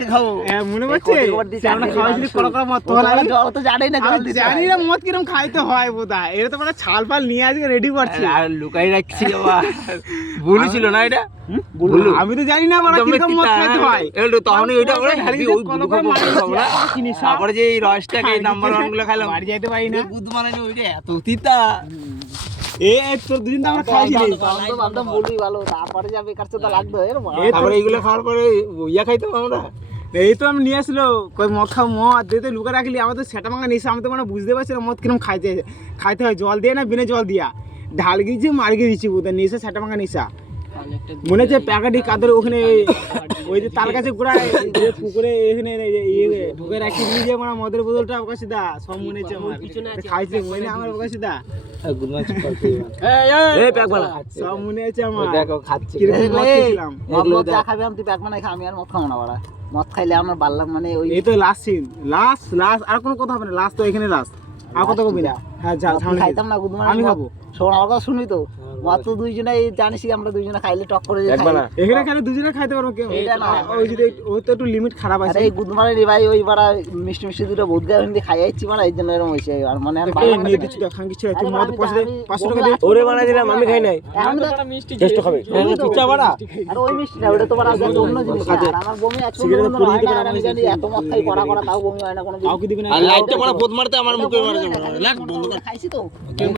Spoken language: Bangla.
কি খাবো? হ্যাঁ মনে পড়ছে আমরা খাওয়াইছিলি কড়া মদ তখন আমি তো জানি না জানি না মদ কিরকম খাইতে হয় বোধহয় এটা তো মানে ছাল ফাল নিয়ে আজকে রেডি করছি আর লুকাই রাখছি বাবা ভুলু ছিল না এটা ভুলু আমি তো জানি না মানে কিরকম মদ খাইতে হয় একটু তখনই ওইটা করে ঢালি ওই গুলো করে চিনিস তারপরে যে এই রসটাকে নাম্বার 1 গুলো খাইলাম বাড়ি যাইতে পারি না বুদ্ধ মানে ওইটা এত তিতা এ তোর দুদিন তো আমরা খাইছিলি বান্দা বলবি ভালো তারপরে যা বেকার চোদা লাগতো তারপরে এইগুলো খাওয়ার পরে ইয়া খাইতাম আমরা এই তো আমি নিয়ে আসলো কই মদ খাও মদ দিয়ে তো লুকা রাখলি আমার তো সেটা মাঙ্গা নিয়েছে আমি তো মানে বুঝতে পারছি না মদ কিরকম খাইতে হয় জল দিয়ে না বিনা জল দিয়া ঢাল গিয়েছি মার গিয়ে দিচ্ছি বোধহয় নিয়েছে সেটা মাঙ্গা নিশা মনে হচ্ছে প্যাকেটই কাদের ওখানে ওই যে তার কাছে ঘোড়ায় পুকুরে এখানে ঢুকে রাখি দিয়ে যে মানে মদের বোতলটা অবকাশি দা সব মনে হচ্ছে আমার খাইছে মনে আমার অবকাশি দা সব মনে আছে আমার দেখো খাচ্ছি মদ চা খাবি আমি তুই প্যাক বানাই খা আমি আর মদ খাবো না বাড়া মদ খাইলে আমার ভালো মানে ওই এই তো লাস্ট সিন লাস্ট আর কোনো কথা হবে না লাস্ট তো এখানে লাস্ট আর কথা কবি না হ্যাঁ খাইতাম না গুদমান আমি খাবো শোন আমার কথা শুনবি তো মদ তো দুইজনে জানিস আমরা দুইজনে খাইলে টক করে এখানে খাইলে দুজনে খাইতে পারবো কেউ ওই যদি ওই তো একটু লিমিট খারাপ আছে এই গুদমানের রে ভাই ওই বাড়া মিষ্টি মিষ্টি দুটো বোধ গায় হিন্দি খাইয়াইছি মানে এই জন্য এরকম হইছে আর মানে আমি ভালো নিয়ে দিচ্ছি তো খাঙ্কি ছিল তুই মদ 500 টাকা দে ওরে বানাই দিলাম আমি খাই নাই এখন তো মিষ্টি টেস্ট খাবে পিচ্চা বড়া আর ওই মিষ্টি না ওটা তো বাড়া অন্য জিনিস আর আমার বমি আছে আমি জানি এত মদ খাই করা তাও বমি হয় না কোনো কাউকে দিবি না আর লাইটটা বড় পোদ মারতে আমার মুখে মারতে লাগ বন্ধ খাইছি তো